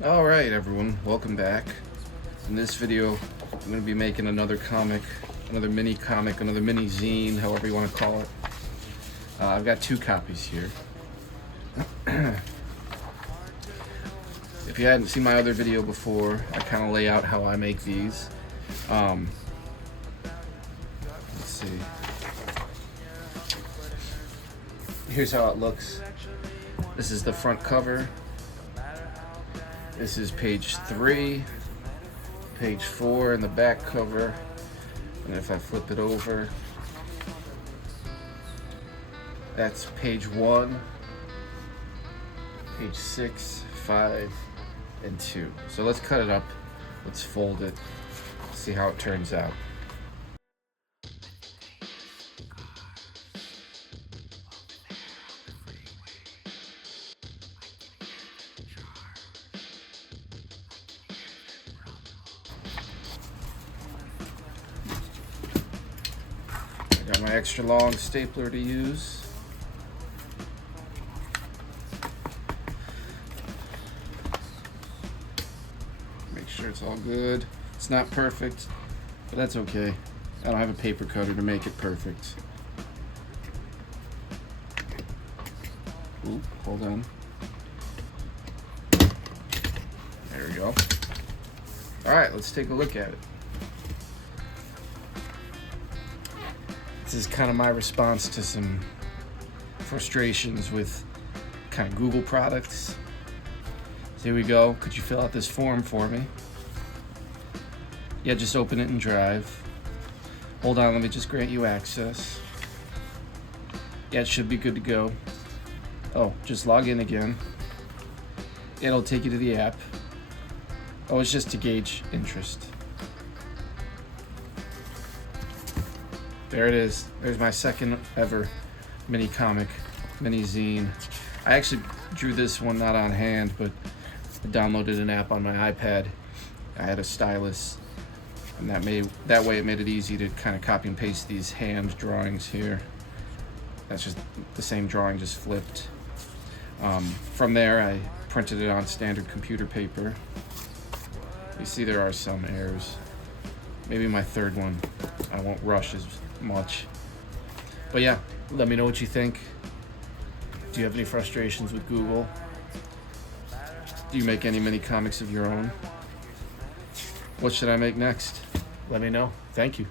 Alright everyone, welcome back. In this video, I'm going to be making another comic, another mini comic, another mini zine, however you want to call it. I've got two copies here. If you hadn't seen my other video before, I kind of lay out how I make these. Let's see. Here's how it looks. This is the front cover. This is page 3, page 4 in the back cover, and if I flip it over, that's page 1, page 6, 5, and 2. So let's cut it up, let's fold it, see how it turns out. Got my extra long stapler to use. Make sure it's all good. It's not perfect, but that's okay. I don't have a paper cutter to make it perfect. Ooh, hold on. There we go. All right, let's take a look at it. This is kind of my response to some frustrations with kind of Google products. So here we go. Could you fill out this form for me? Yeah, just open it in Drive. Hold on, let me just grant you access. Yeah, it should be good to go. Oh, just log in again. It'll take you to the app. Oh, it's just to gauge interest. There it is. There's my second ever mini comic, mini zine. I actually drew this one not on hand, but I downloaded an app on my iPad. I had a stylus, and that way it made it easy to kind of copy and paste these hand drawings here. That's just the same drawing, just flipped. From there, I printed it on standard computer paper. You see there are some errors. Maybe my third one, I won't rush as much. But yeah, let me know what you think. Do you have any frustrations with Google? Do you make any mini comics of your own? What should I make next? Let me know. Thank you.